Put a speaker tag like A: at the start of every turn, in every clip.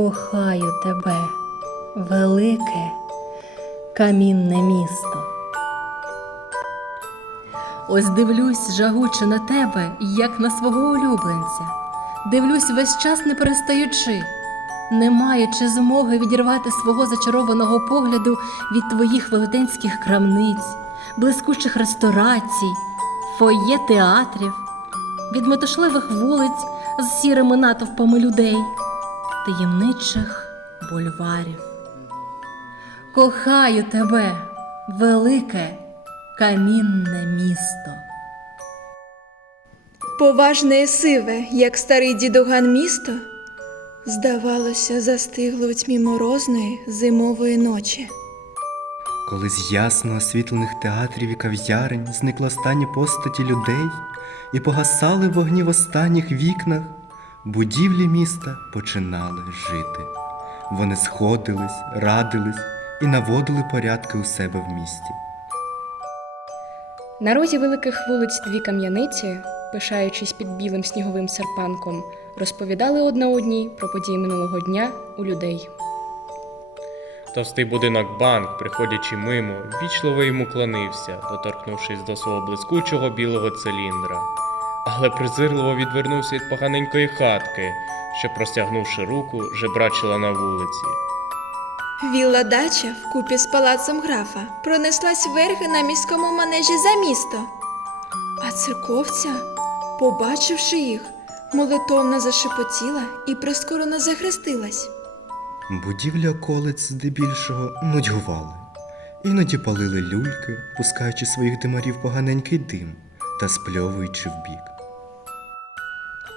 A: Кохаю тебе, велике камінне місто. Ось дивлюсь жагуче на тебе, як на свого улюбленця. Дивлюсь весь час не перестаючи, не маючи змоги відірвати свого зачарованого погляду від твоїх велетенських крамниць, блискучих ресторацій, фоє театрів, від метушливих вулиць з сірими натовпами людей, таємничих бульварів. Кохаю тебе, велике камінне місто.
B: Поважне і сиве, як старий дідуган місто, здавалося, застигло у тьмі морозної зимової ночі.
C: Коли з ясно освітлених театрів і кав'ярень зникли останні постаті людей і погасали вогні в останніх вікнах, будівлі міста починали жити. Вони сходились, радились і наводили порядки у себе в місті.
D: На розі великих вулиць дві кам'яниці, пишаючись під білим сніговим серпанком, розповідали одна одній про події минулого дня у людей.
E: Товстий будинок банк, приходячи мимо, вічливо йому клонився, доторкнувшись до свого блискучого білого циліндра. Але презирливо відвернувся від поганенької хатки, що, простягнувши руку, жебрачила на вулиці.
B: Вілла дача вкупі з палацом графа пронеслась верхи на міському манежі за місто. А церковця, побачивши їх, молитовно зашепотіла і прискорено захрестилась.
C: Будівлі околиць здебільшого нудьгували, іноді палили люльки, пускаючи своїх димарів поганенький дим та спльовуючи вбік.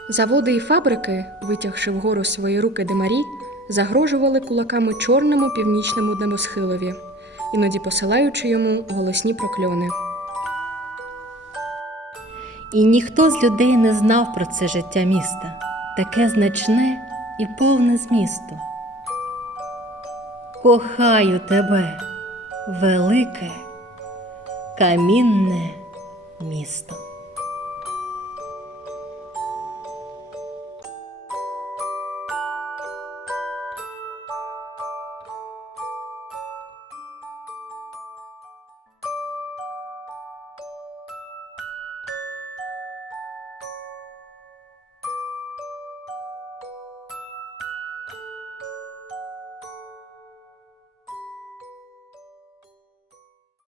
D: Заводи і фабрики, витягши вгору свої руки димарі, загрожували кулаками чорному північному небосхилові, іноді посилаючи йому голосні прокльони.
A: І ніхто з людей не знав про це життя міста, таке значне і повне змісту. Кохаю тебе, велике камінне місто.